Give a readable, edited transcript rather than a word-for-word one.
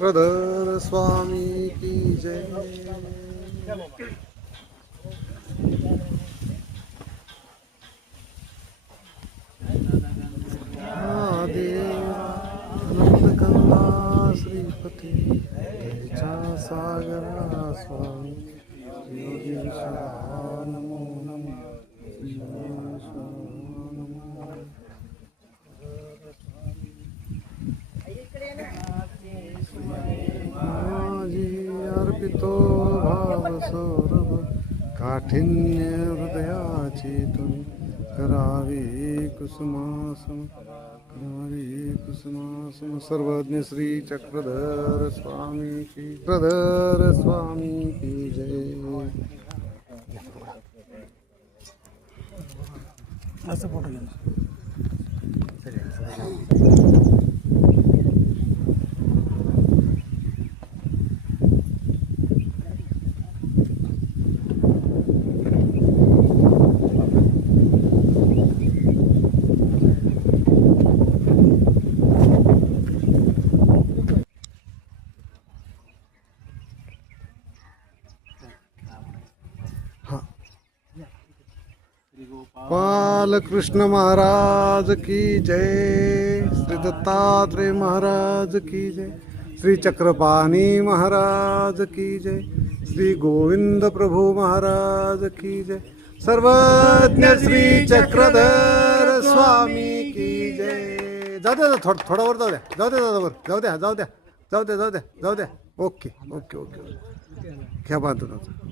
चक्रधर स्वामी की जय। आनंदगंगा श्रीपती दयेचा सागरा स्वामी योगेश्वरा नमो नमः। अर्पितो भाव सौरभ काठिन्य हृदयाची तुम्ही करावे कुसुमासम करावे कुसुमासम। सर्वज्ञ श्री चक्रधर स्वामी की जय। असं फोटो घ्या। बालकृष्ण महाराज की जय। श्री दत्तात्रेय महाराज की जय। श्री चक्रपाणी महाराज की जय। श्री गोविंद प्रभु महाराज की जय। सर्वज्ञ श्री चक्रधर स्वामी की जय। जाऊ द्या थोडा वर जाऊ द्या दादा वर जाऊ द्या ओके घ्या बांधून आता।